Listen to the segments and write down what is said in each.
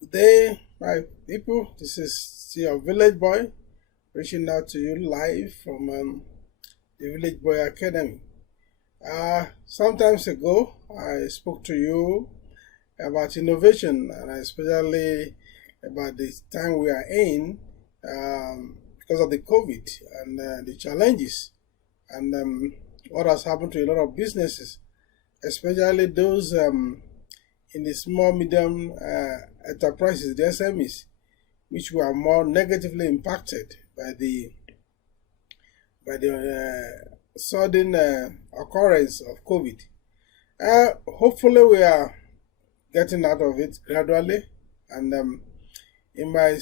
Good day, my people. This is your village boy reaching out to you live from the Village Boy Academy. Sometimes ago, I spoke to you about innovation and especially about the time we are in because of the COVID and the challenges and what has happened to a lot of businesses, especially those in the small medium enterprises, the SMEs, which were more negatively impacted by the sudden occurrence of COVID. Hopefully, we are getting out of it gradually. And in my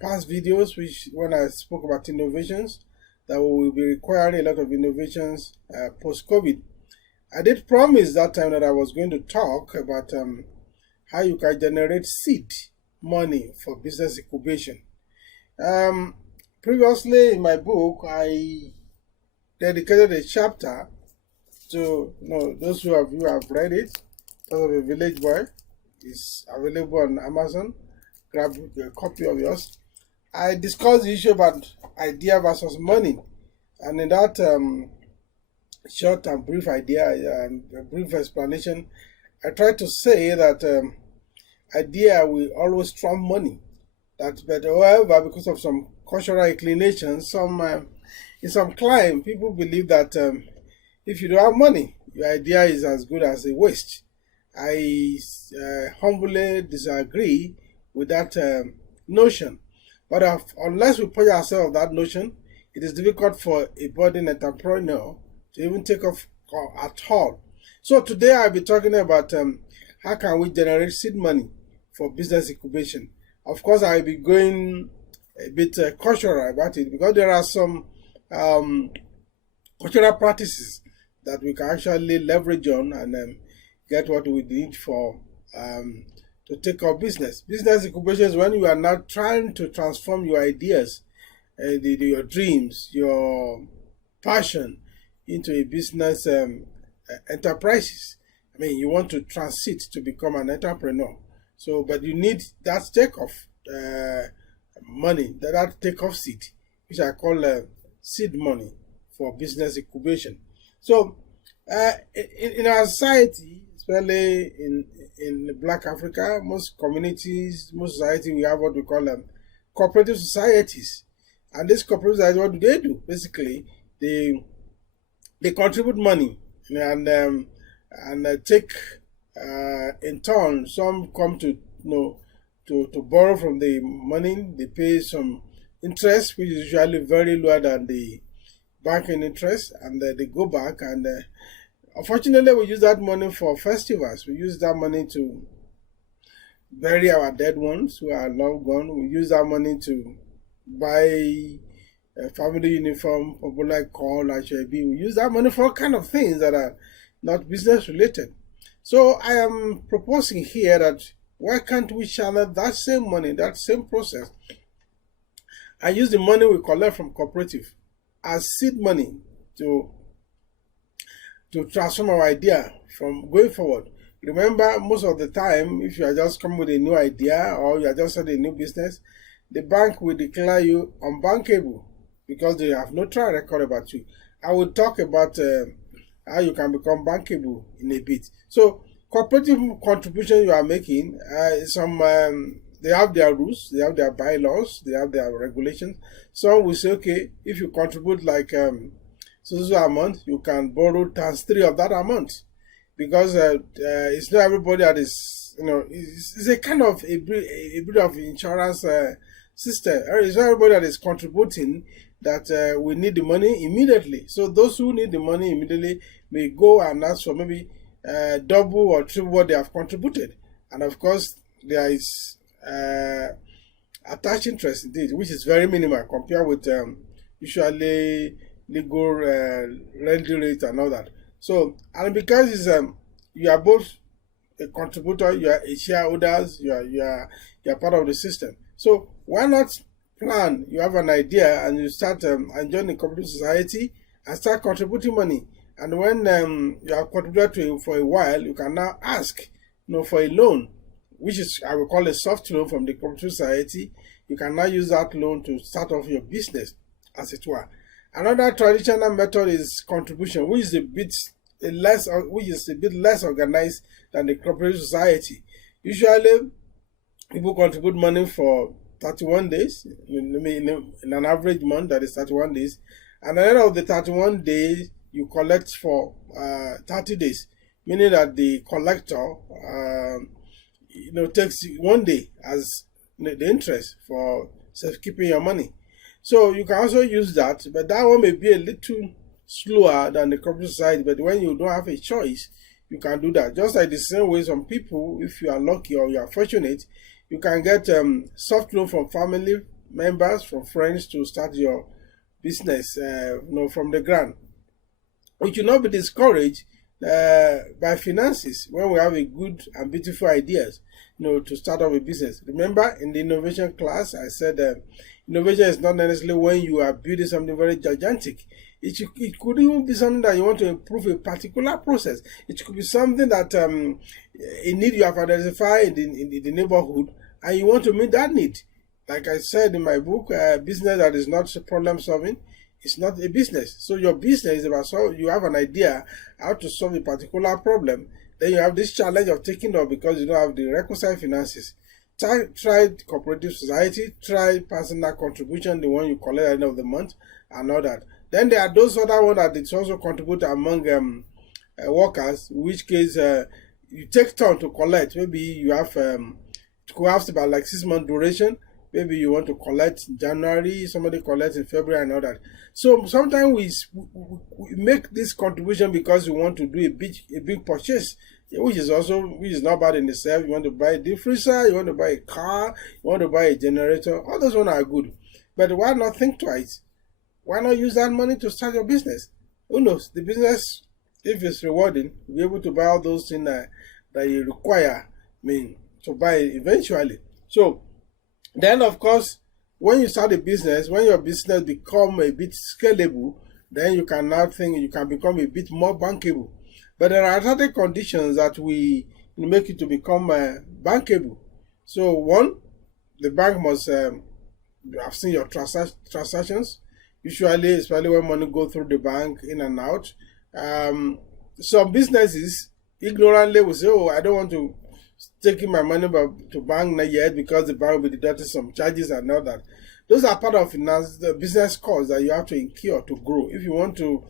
past videos, which when I spoke about innovations, that we will be requiring a lot of innovations post COVID. I did promise that time that I was going to talk about how you can generate seed money for business incubation. Um, Previously in my book, I dedicated a chapter to those who have read it. Because of a village boy is available on Amazon. Grab a copy of yours. I discussed the issue about idea versus money, and in that short and brief idea, a brief explanation, I tried to say that idea will always trump money. But however, because of some cultural inclinations, in some climb, people believe that if you don't have money, your idea is as good as a waste. I humbly disagree with that notion. But unless we put ourselves that notion, it is difficult for a budding entrepreneur to even take off at all. So today I'll be talking about how can we generate seed money for business incubation. Of course, I'll be going a bit cultural about it because there are some cultural practices that we can actually leverage on and get what we need for to take our business. Business incubation is when you are now trying to transform your ideas, your dreams, your passion into a business enterprises. I mean, you want to transit to become an entrepreneur. So, but you need that takeoff money, that takeoff seed, which I call seed money for business incubation. So, in our society, especially in Black Africa, most communities, most society, we have what we call cooperative societies. And these cooperative societies, what do? Basically, they contribute money and take in turn. Some come to to borrow from the money. They pay some interest, which is usually very lower than the banking interest, and they go back. And unfortunately, we use that money for festivals. We use that money to bury our dead ones who are long gone. We use that money to buy a family uniform, popular call, HIB. We use that money for all kind of things that are not business related. So I am proposing here that why can't we channel that same money, that same process, and use the money we collect from cooperative as seed money to transform our idea from going forward. Remember, most of the time, if you are just coming with a new idea or you are just starting a new business, the bank will declare you unbankable because they have no track record about you. I will talk about how you can become bankable in a bit. So, cooperative contribution you are making, they have their rules, they have their bylaws, they have their regulations. Some will say, okay, if you contribute like so amount, you can borrow times 3 of that amount, because it's not everybody that is, it's a kind of a bit of insurance system. It's not everybody that is contributing that we need the money immediately. So those who need the money immediately may go and ask for maybe double or triple what they have contributed. And of course, there is attached interest indeed, which is very minimal compared with usually legal lending rate and all that. So, and because it's, you are both a contributor, you are a shareholders, you are part of the system. So why not plan? You have an idea and you start join a cooperative society and start contributing money. And when you have contributed to it for a while, you can now ask for a loan which is I will call a soft loan from the Cooperative Society. You can now use that loan to start off your business, as it were. Another traditional method is contribution, which is a bit less organized than the Cooperative Society. Usually, people contribute money for 31 days, in an average month, that is 31 days. And at the end of the 31 days, you collect for 30 days, meaning that the collector takes 1 day as the interest for safekeeping your money. So you can also use that, but that one may be a little slower than the Cooperative Society. But when you don't have a choice, you can do that. Just like the same way some people, if you are lucky or you are fortunate, you can get soft loan from family members, from friends to start your business from the ground. We should not be discouraged by finances when we have a good and beautiful ideas, to start off a business. Remember, in the innovation class, I said innovation is not necessarily when you are building something very gigantic. It could even be something that you want to improve a particular process. It could be something that a need you have identified in the neighborhood, and you want to meet that need. Like I said in my book, business that is not problem solving, it's not a business. So your business is about you have an idea how to solve a particular problem. Then you have this challenge of taking it up because you don't have the requisite finances. Try Cooperative Society, try personal contribution, the one you collect at the end of the month, and all that. Then there are those other ones that it's also contribute among workers, in which case you take time to collect. Maybe you have it could have about like 6 month duration. Maybe you want to collect in January, somebody collects in February and all that. So sometimes we make this contribution because we want to do a big purchase, which is not bad in itself. You want to buy a deep freezer, you want to buy a car, you want to buy a generator. All those ones are good. But why not think twice? Why not use that money to start your business? Who knows? The business, if it's rewarding, you'll be able to buy all those things that you require, to buy eventually. So then, of course, when you start a business, when your business become a bit scalable, then you can now think you can become a bit more bankable. But there are certain conditions that we make it to become bankable. So one, the bank must have seen your transactions. Usually, especially when money go through the bank in and out. Some businesses ignorantly will say, "Oh, I don't want to taking my money to bank not yet because the bank will be deducting some charges and all that." Those are part of the business costs that you have to incur to grow. If you want to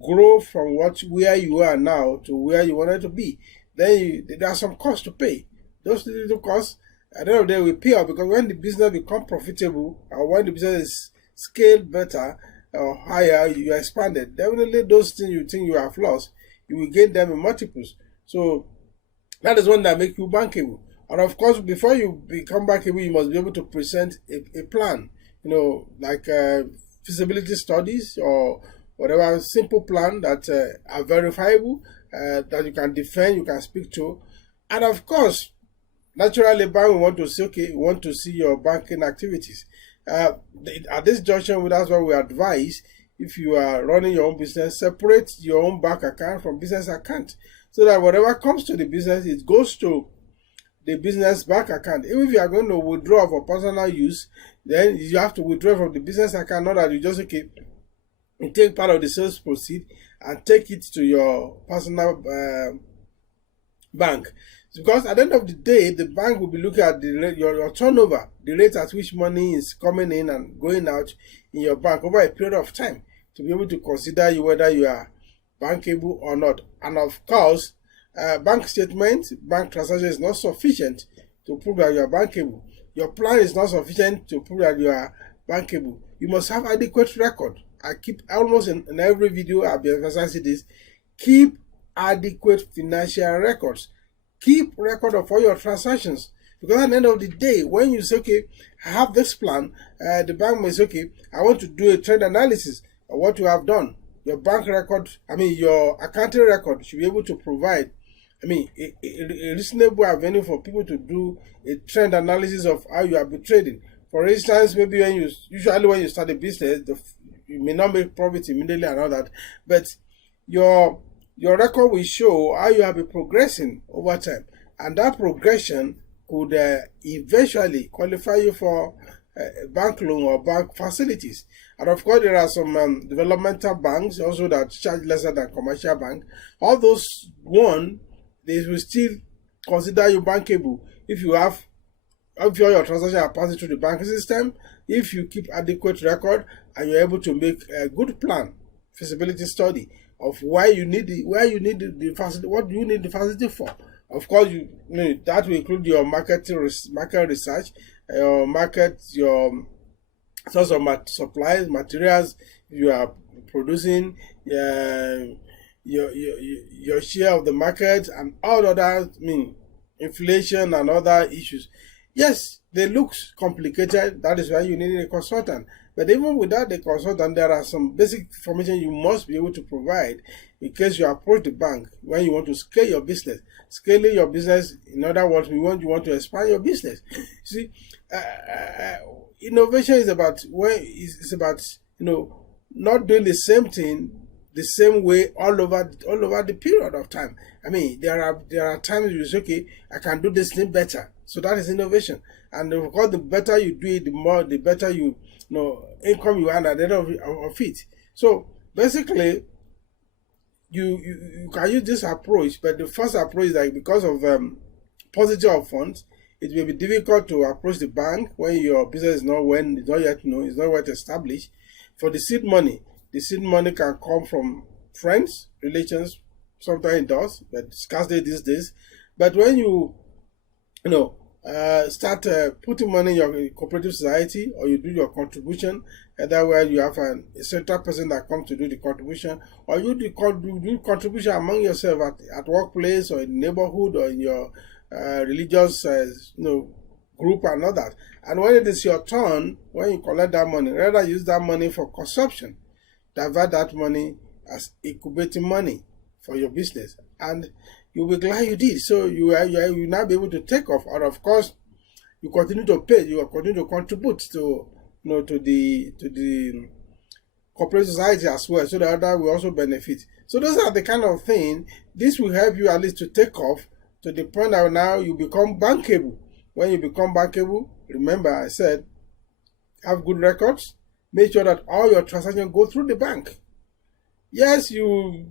grow from where you are now to where you wanted to be, then there are some costs to pay. Those little costs, at the end of the day, will pay off, because when the business becomes profitable or when the business is scaled better or higher, you expanded, definitely those things you think you have lost, you will gain them in multiples. So that is one that makes you bankable. And of course, before you become bankable, you must be able to present a plan, like feasibility studies or whatever simple plan that are verifiable, that you can defend, you can speak to. And of course, naturally, bank will want to say, okay, we want to see your banking activities. At this junction, that's what we advise. If you are running your own business, separate your own bank account from business account, so that whatever comes to the business, it goes to the business bank account. Even if you are going to withdraw for personal use, then you have to withdraw from the business account, not that you just you take part of the sales proceed and take it to your personal bank. Because at the end of the day, the bank will be looking at your turnover, the rate at which money is coming in and going out in your bank over a period of time, to be able to consider you whether you are bankable or not. And of course, bank statement, bank transaction is not sufficient to prove that you are bankable. Your plan is not sufficient to prove that you are bankable. You must have adequate record. I keep almost in every video I've been emphasizing this. Keep adequate financial records. Keep record of all your transactions. Because at the end of the day, when you say, okay, I have this plan, the bank may say, okay, I want to do a trend analysis of what you have done. Your bank record, your accounting record should be able to provide, a reasonable avenue for people to do a trend analysis of how you have been trading. For instance, maybe when you start a business, you may not make profit immediately and all that, but your record will show how you have been progressing over time. And that progression could eventually qualify you for bank loan or bank facilities. And of course, there are some developmental banks also that charge lesser than commercial bank. All those they will still consider you bankable if all your transactions are passing through the banking system, if you keep adequate record and you're able to make a good plan, feasibility study of why you need the facility, what do you need the facility for. Of course, that will include your market research, your source of supplies, materials you are producing, your share of the market, and all other, inflation and other issues. Yes, they look complicated. That is why you need a consultant. But even without the consultant, there are some basic information you must be able to provide in case you approach the bank when you want to scale your business. Scaling your business, in other words, you want to expand your business. See, innovation is about not doing the same thing the same way all over the period of time. There are times you say, okay, I can do this thing better. So that is innovation. And of course, the better you do it, the better income you earn at the end of it. So basically, you can use this approach, but the first approach is like, because of paucity of funds, it will be difficult to approach the bank when your business is not yet established. For the seed money can come from friends, relations. Sometimes it does, but scarcely these days. But when you start putting money in your cooperative society, or you do your contribution, either where you have a central person that comes to do the contribution, or you do contribution among yourself at workplace, or in the neighborhood, or in your religious group and all that. And when it is your turn, when you collect that money, rather use that money for consumption. Divert that money as incubating money for your business, and you'll be glad you did. So you will now be able to take off. And of course, you continue to pay. You will continue to contribute to the corporate society as well, so that other will also benefit. So those are the kind of thing. This will help you at least to take off to the point that now you become bankable. When you become bankable, remember I said, have good records. Make sure that all your transactions go through the bank. Yes, you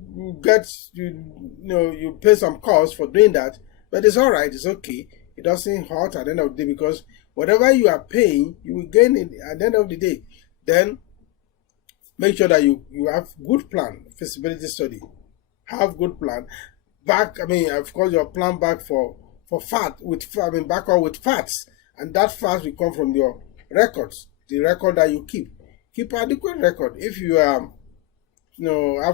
pay some cost for doing that, but it's all right. It's okay. It doesn't hurt at the end of the day, because whatever you are paying, you will gain it at the end of the day. Then make sure that you have good plan, feasibility study. Have good plan. Of course, your plan back for fat back up with facts, and that fact will come from your records, the record that you keep. Keep adequate record. If you have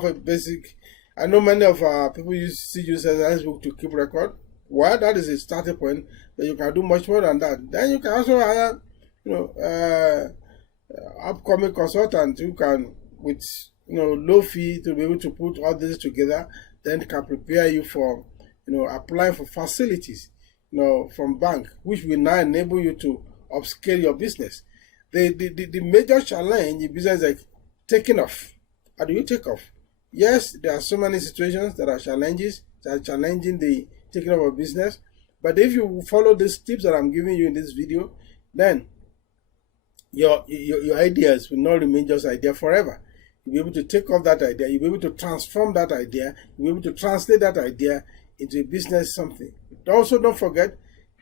a basic, I know many of our people use exercise book to keep record. Well, that is a starting point, but you can do much more than that. Then you can also hire, upcoming consultants who can, with low fee, to be able to put all this together. Then can prepare you for applying for facilities from bank, which will now enable you to upscale your business. The major challenge in business is like taking off. How do you take off? Yes, there are so many situations that are challenging the taking off of business. But if you follow these tips that I'm giving you in this video, then your ideas will not remain just idea forever. You'll be able to take off that idea. You'll be able to transform that idea. You'll be able to translate that idea into a business something. Also, don't forget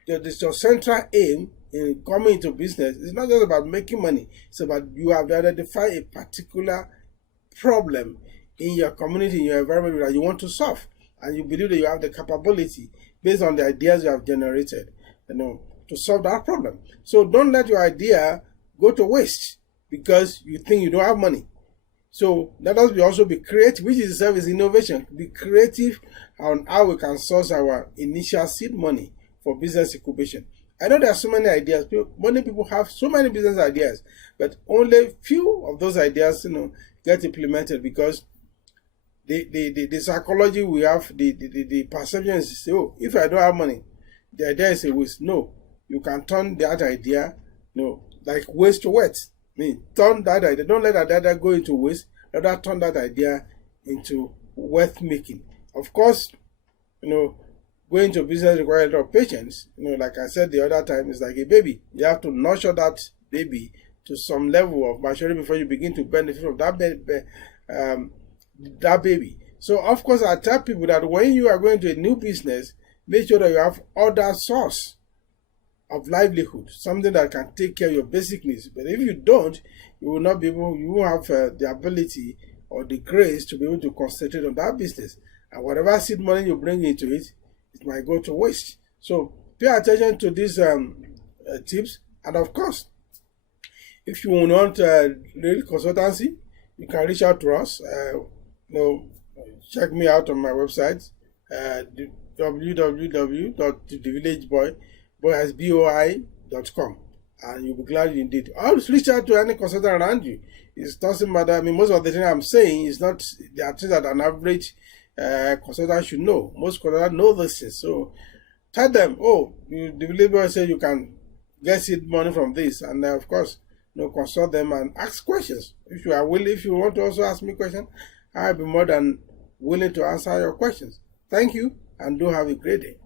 that your central aim in coming into business is not just about making money. It's about you have to identify a particular problem in your community, in your environment that you want to solve, and you believe that you have the capability based on the ideas you have generated, to solve that problem. So don't let your idea go to waste because you think you don't have money. So let us also be creative, which is itself is innovation. Be creative on how we can source our initial seed money for business incubation. I know there are so many ideas. Many people have so many business ideas, but only few of those ideas, get implemented because the psychology we have, the perception is, if I don't have money, the idea is a waste. No, you can turn that idea, like waste to wealth. Turn that idea. Don't let that idea go into waste. Rather, turn that idea into wealth making. Of course, going to business requires a lot of patience. Like I said the other time, it's like a baby. You have to nurture that baby to some level of maturity before you begin to benefit from that baby. So of course, I tell people that when you are going to a new business, make sure that you have other source of livelihood, something that can take care of your basic needs. But if you don't, you will not be able, you won't have the ability or the grace to be able to concentrate on that business. And whatever seed money you bring into it, it might go to waste. So pay attention to these tips. And of course, if you want real consultancy, you can reach out to us. Check me out on my website, www.thevillageboy.com, and you'll be glad you did. Always reach out to any consultant around you. It doesn't matter. I mean, most of the things I'm saying is not the things that an average consultant should know. Most consultants know this thing. So tell them, the village boy said you can get seed money from this, and of course, consult them and ask questions. If you are willing, if you want to also ask me questions, I'll be more than willing to answer your questions. Thank you, and do have a great day.